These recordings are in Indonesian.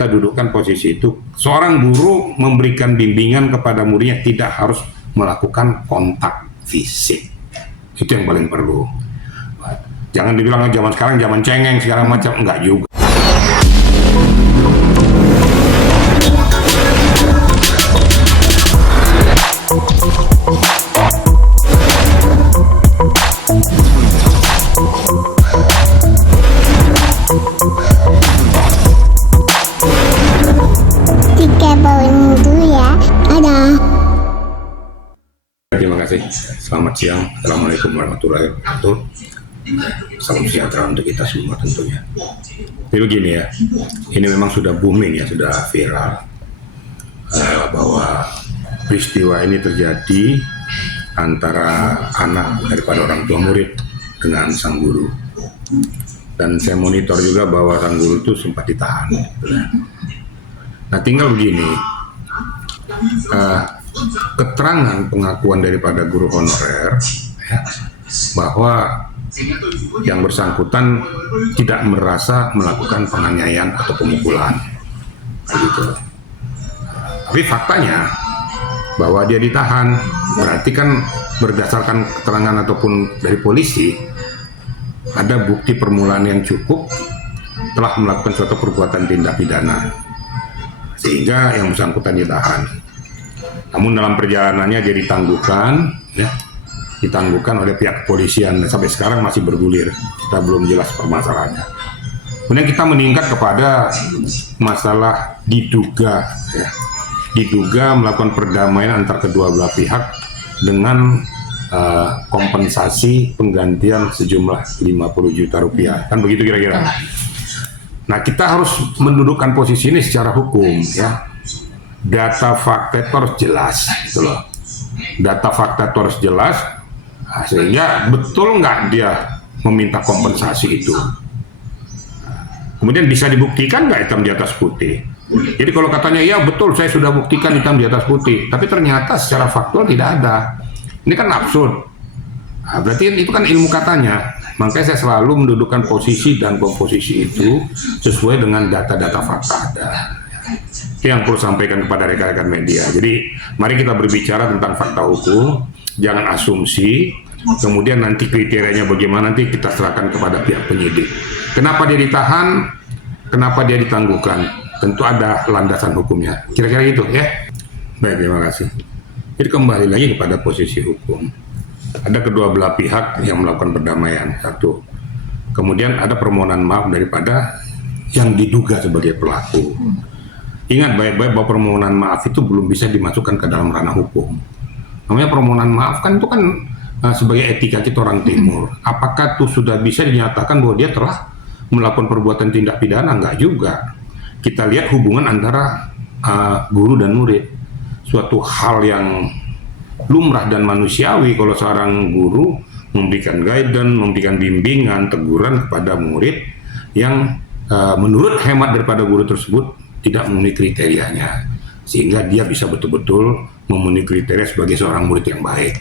kita dudukkan posisi itu, seorang guru memberikan bimbingan kepada muridnya tidak harus melakukan kontak fisik. Itu yang paling perlu. Jangan dibilang zaman sekarang zaman cengeng segala macam, enggak juga. Terima kasih. Selamat siang. Assalamualaikum warahmatullahi wabarakatuh. Salam sejahtera untuk kita semua tentunya. Jadi begini ya, ini memang sudah booming ya, sudah viral bahwa peristiwa ini terjadi antara anak daripada orang tua murid dengan sang guru. Dan saya monitor juga bahwa sang guru itu sempat ditahan. Nah, tinggal begini. Keterangan pengakuan daripada guru honorer ya, bahwa yang bersangkutan tidak merasa melakukan penganiayaan atau pemukulan, gitu. Tapi faktanya bahwa dia ditahan, berarti kan berdasarkan keterangan ataupun dari polisi ada bukti permulaan yang cukup telah melakukan suatu perbuatan tindak pidana sehingga yang bersangkutan ditahan. Namun dalam perjalanannya dia ditangguhkan oleh pihak kepolisian. Sampai sekarang masih bergulir, kita belum jelas permasalahannya. Kemudian kita meningkat kepada masalah diduga melakukan perdamaian antar kedua belah pihak dengan kompensasi penggantian sejumlah 50 juta rupiah, kan begitu kira-kira. Nah, kita harus mendudukkan posisi ini secara hukum ya. Data fakta itu harus jelas, gitu loh. Data fakta itu harus jelas, sehingga betul nggak dia meminta kompensasi itu. Kemudian bisa dibuktikan nggak hitam di atas putih. Jadi kalau katanya ya betul saya sudah buktikan hitam di atas putih, tapi ternyata secara faktual tidak ada. Ini kan absurd. Nah, berarti itu kan ilmu katanya. Makanya saya selalu mendudukkan posisi dan komposisi itu sesuai dengan data-data fakta ada. Itu yang perlu sampaikan kepada rekan-rekan media. Jadi mari kita berbicara tentang fakta hukum, jangan asumsi, kemudian nanti kriterianya bagaimana nanti kita serahkan kepada pihak penyidik. Kenapa dia ditahan, kenapa dia ditangguhkan, tentu ada landasan hukumnya. Kira-kira gitu ya. Baik, terima kasih. Jadi kembali lagi kepada posisi hukum. Ada kedua belah pihak yang melakukan perdamaian, satu. Kemudian ada permohonan maaf daripada yang diduga sebagai pelaku. Ingat baik-baik bahwa permohonan maaf itu belum bisa dimasukkan ke dalam ranah hukum. Namanya permohonan maaf kan itu kan sebagai etika kita orang timur. Apakah itu sudah bisa dinyatakan bahwa dia telah melakukan perbuatan tindak pidana? Enggak juga. Kita lihat hubungan antara guru dan murid. Suatu hal yang lumrah dan manusiawi kalau seorang guru memberikan guidance, memberikan bimbingan, teguran kepada murid yang menurut hemat daripada guru tersebut tidak memenuhi kriterianya, sehingga dia bisa betul-betul memenuhi kriteria sebagai seorang murid yang baik.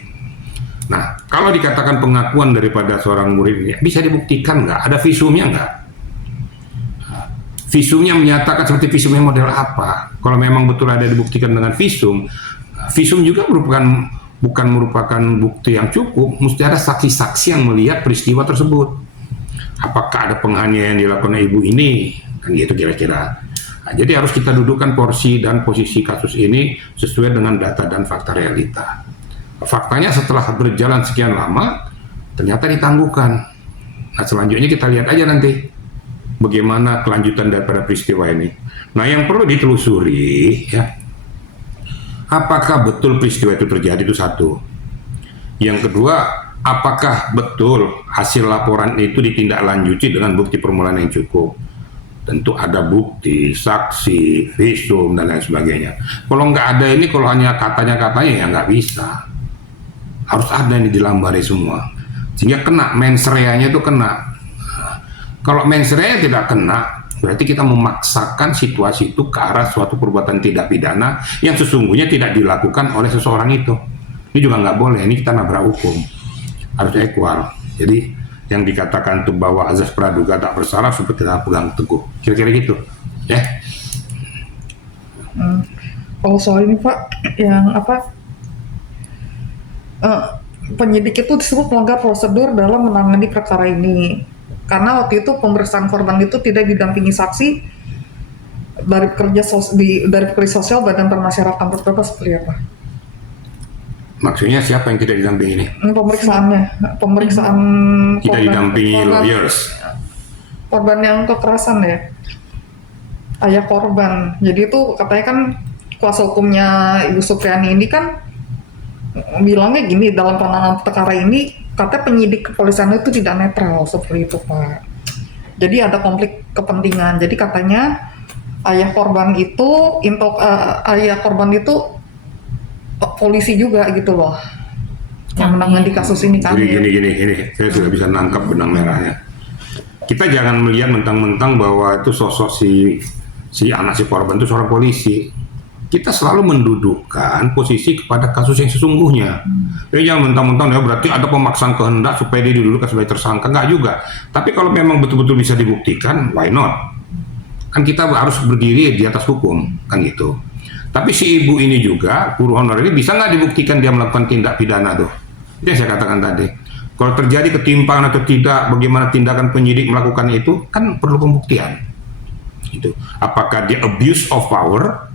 Nah, kalau dikatakan pengakuan daripada seorang murid ini bisa dibuktikan nggak? Ada visumnya nggak? Visumnya menyatakan seperti visumnya model apa? Kalau memang betul ada dibuktikan dengan visum, visum juga bukan merupakan bukti yang cukup, mesti ada saksi-saksi yang melihat peristiwa tersebut. Apakah ada penganiayaan yang dilakukan ibu ini? Kan gitu kira-kira. Nah, jadi harus kita dudukkan porsi dan posisi kasus ini sesuai dengan data dan fakta realita. Faktanya setelah berjalan sekian lama, ternyata ditangguhkan. Nah, selanjutnya kita lihat aja nanti bagaimana kelanjutan daripada peristiwa ini. Nah, yang perlu ditelusuri ya, apakah betul peristiwa itu terjadi, itu satu. Yang kedua, apakah betul hasil laporan itu ditindaklanjuti dengan bukti permulaan yang cukup. Tentu ada bukti, saksi, visum, dan lain sebagainya. Kalau nggak ada ini, kalau hanya katanya-katanya ya nggak bisa. Harus ada yang dilambari semua. Sehingga kena, mens reanya itu kena. Kalau mens rea tidak kena, berarti kita memaksakan situasi itu ke arah suatu perbuatan tidak pidana yang sesungguhnya tidak dilakukan oleh seseorang itu. Ini juga nggak boleh, ini kita nabrak hukum. Harus equal. Jadi yang dikatakan itu bahwa azas praduga tak bersalah seperti kita pegang teguh, kira-kira gitu ya. Kalau soal ini Pak, yang apa, eh, penyidik itu disebut melanggar prosedur dalam menangani perkara ini. Karena waktu itu pemeriksaan korban itu tidak didampingi saksi dari pekerja sosial Badan Permasyarakatan tertentu seperti apa? Maksudnya siapa yang tidak didampingi ini? Pemeriksaan Tidak didampingi lawyers. korban yang kekerasan ya, ayah korban. Jadi itu katanya kan kuasa hukumnya Ibu Supriani ini kan bilangnya gini, dalam penanganan perkara ini katanya penyidik kepolisian itu tidak netral seperti itu Pak. Jadi ada konflik kepentingan. Jadi katanya ayah korban itu polisi juga gitu loh, yang menangani kasus ini kan. Gini, saya sudah bisa nangkap benang merahnya. Kita jangan melihat mentang-mentang bahwa itu sosok si anak si korban itu seorang polisi. Kita selalu mendudukkan posisi kepada kasus yang sesungguhnya. Jadi jangan mentang-mentang ya berarti ada pemaksaan kehendak supaya dia didudukan sebagai tersangka, enggak juga. Tapi kalau memang betul-betul bisa dibuktikan, why not? Kan kita harus berdiri di atas hukum, kan gitu. Tapi si ibu ini juga, guru honor ini bisa nggak dibuktikan dia melakukan tindak pidana tuh? Itu yang saya katakan tadi. Kalau terjadi ketimpangan atau tidak, bagaimana tindakan penyidik melakukan itu, kan perlu pembuktian. Gitu. Apakah dia abuse of power?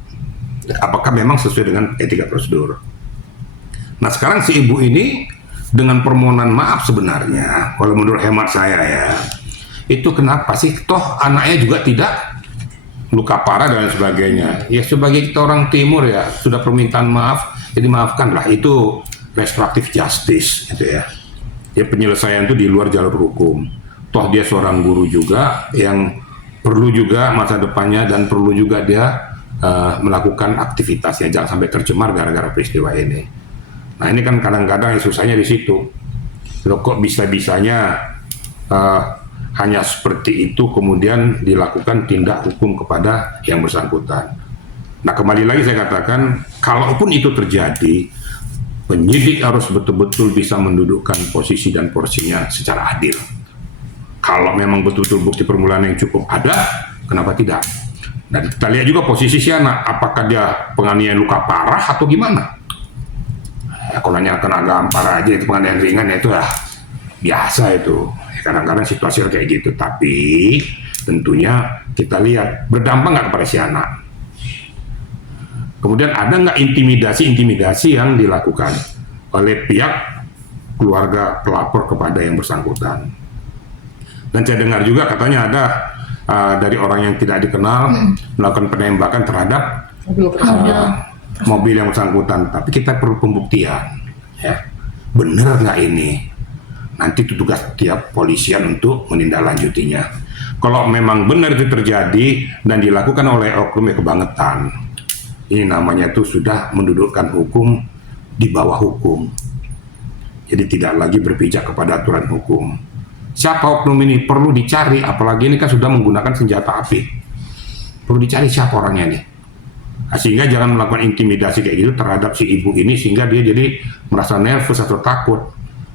Apakah memang sesuai dengan etika prosedur? Nah sekarang si ibu ini dengan permohonan maaf sebenarnya, kalau menurut hemat saya ya, itu kenapa sih? Toh anaknya juga tidak luka parah dan sebagainya. Ya sebagai kita orang timur ya sudah permintaan maaf, jadi maafkanlah, itu restoratif justice gitu ya. Ya penyelesaian itu di luar jalur hukum. Toh dia seorang guru juga yang perlu juga masa depannya dan perlu juga dia melakukan aktivitasnya, jangan sampai tercemar gara-gara peristiwa ini. Nah ini kan kadang-kadang susahnya di situ. Loh, kok bisa-bisanya hanya seperti itu kemudian dilakukan tindak hukum kepada yang bersangkutan. Nah kembali lagi saya katakan, kalaupun itu terjadi, penyidik harus betul-betul bisa mendudukkan posisi dan porsinya secara adil. Kalau memang betul-betul bukti permulaan yang cukup ada, kenapa tidak? Dan kita lihat juga posisi si anak, apakah dia penganiayaan luka parah atau gimana? Ya, kalau nanya agak parah aja itu penganiayaan ringan ya itu lah biasa itu. Kadang-kadang situasi kayak gitu, tapi tentunya kita lihat berdampak nggak kepada si anak. Kemudian ada nggak intimidasi yang dilakukan oleh pihak keluarga pelapor kepada yang bersangkutan. Dan saya dengar juga katanya ada dari orang yang tidak dikenal melakukan penembakan terhadap mobil yang bersangkutan. Tapi kita perlu pembuktian, ya. Benar nggak ini? Nanti itu tugas tiap polisian untuk menindaklanjutinya. Kalau memang benar itu terjadi dan dilakukan oleh oknum yang kebangetan, ini namanya itu sudah mendudukkan hukum di bawah hukum. Jadi tidak lagi berpijak kepada aturan hukum. Siapa oknum ini perlu dicari, apalagi ini kan sudah menggunakan senjata api. Perlu dicari siapa orangnya nih. Nah, sehingga jangan melakukan intimidasi kayak gitu terhadap si ibu ini sehingga dia jadi merasa nervous atau takut.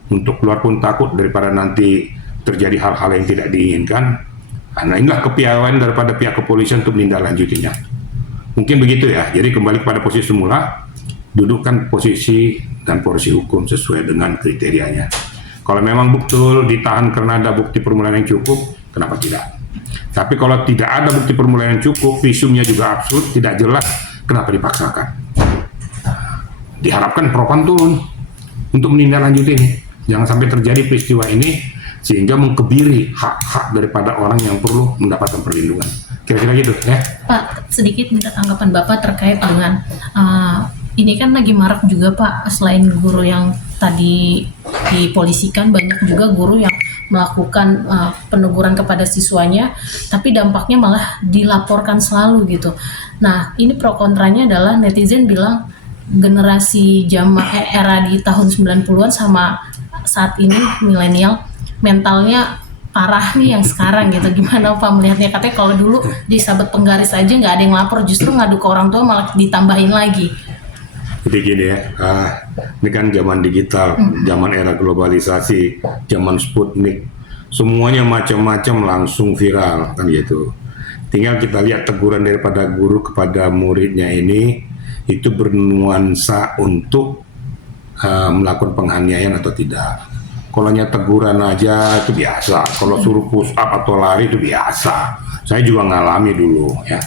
Untuk keluar pun takut daripada nanti terjadi hal-hal yang tidak diinginkan. Nah inilah kepiawaian daripada pihak kepolisian untuk menindaklanjutinya. Mungkin begitu ya. Jadi kembali kepada posisi semula, dudukkan posisi dan porsi hukum sesuai dengan kriterianya. Kalau memang betul ditahan karena ada bukti permulaan yang cukup, kenapa tidak? Tapi kalau tidak ada bukti permulaan yang cukup, visumnya juga absurd, tidak jelas, kenapa dipaksakan? Diharapkan propam turun untuk menindaklanjuti ini. Jangan sampai terjadi peristiwa ini sehingga mengkebiri hak-hak daripada orang yang perlu mendapatkan perlindungan. Kira-kira gitu ya. Pak, sedikit minta tanggapan Bapak terkait dengan ini kan lagi marak juga Pak, selain guru yang tadi dipolisikan, banyak juga guru yang melakukan peneguran kepada siswanya, tapi dampaknya malah dilaporkan selalu gitu. Nah, ini pro kontranya adalah netizen bilang generasi era di tahun 90-an sama saat ini milenial mentalnya parah nih yang sekarang gitu. Gimana Pak melihatnya? Katanya kalau dulu di sahabat penggaris aja nggak ada yang lapor, justru ngadu ke orang tua malah ditambahin lagi. Jadi gini ya, ini kan zaman digital, zaman era globalisasi, zaman Sputnik, semuanya macam-macam langsung viral kan gitu. Tinggal kita lihat teguran daripada guru kepada muridnya ini itu bernuansa untuk melakukan penganiayaan atau tidak. Kalau hanya teguran aja itu biasa, kalau suruh push up atau lari itu biasa. Saya juga ngalami dulu ya.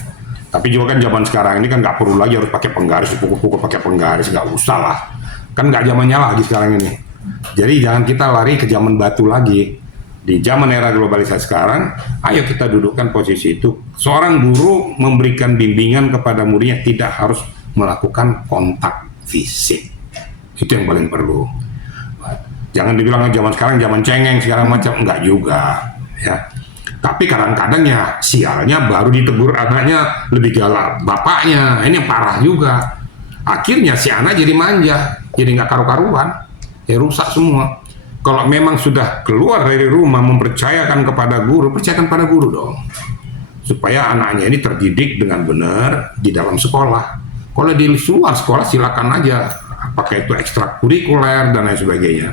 Tapi juga kan zaman sekarang ini kan nggak perlu lagi harus pakai penggaris, pukul-pukul pakai penggaris, nggak usah lah. Kan nggak zamannya lagi sekarang ini. Jadi jangan kita lari ke zaman batu lagi. Di zaman era globalisasi sekarang, ayo kita dudukkan posisi itu. Seorang guru memberikan bimbingan kepada muridnya tidak harus melakukan kontak fisik. Itu yang paling perlu. Jangan dibilang zaman sekarang zaman cengeng segala macam, enggak juga ya. Tapi kadang-kadang ya sialnya baru ditegur anaknya lebih galak bapaknya, ini yang parah juga. Akhirnya si anak jadi manja, jadi nggak karu-karuan, ya rusak semua. Kalau memang sudah keluar dari rumah mempercayakan kepada guru, percayakan pada guru dong, supaya anaknya ini terdidik dengan benar di dalam sekolah. Kalau di luar sekolah silakan aja, apakah itu ekstrakurikuler dan lain sebagainya.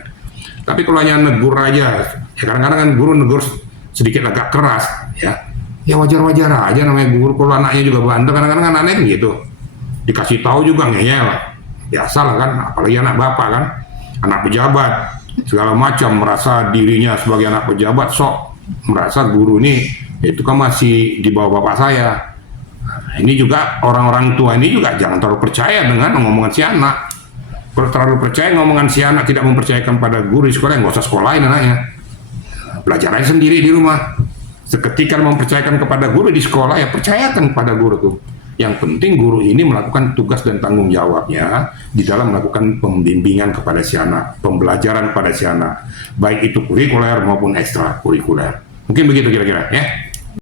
Tapi kalau hanya negur aja, ya kadang-kadang kan guru negur sedikit agak keras, ya wajar-wajar aja namanya guru. Kalau anaknya juga bandel, kadang-kadang anaknya kan gitu, dikasih tahu juga ngeyel, biasa lah kan, apalagi anak bapak kan, anak pejabat, segala macam merasa dirinya sebagai anak pejabat, sok merasa guru ini itu kan masih di bawah bapak saya. Nah, ini juga orang-orang tua ini juga jangan terlalu percaya dengan omongan si anak. Kalau terlalu percaya ngomongan si anak, tidak mempercayakan pada guru di sekolah, nggak usah sekolahin anaknya. Belajar aja sendiri di rumah. Seketika mempercayakan kepada guru di sekolah, ya percayakan kepada guru tuh. Yang penting guru ini melakukan tugas dan tanggung jawabnya di dalam melakukan pembimbingan kepada si anak, pembelajaran kepada si anak, baik itu kurikuler maupun ekstrakurikuler. Mungkin begitu kira-kira ya.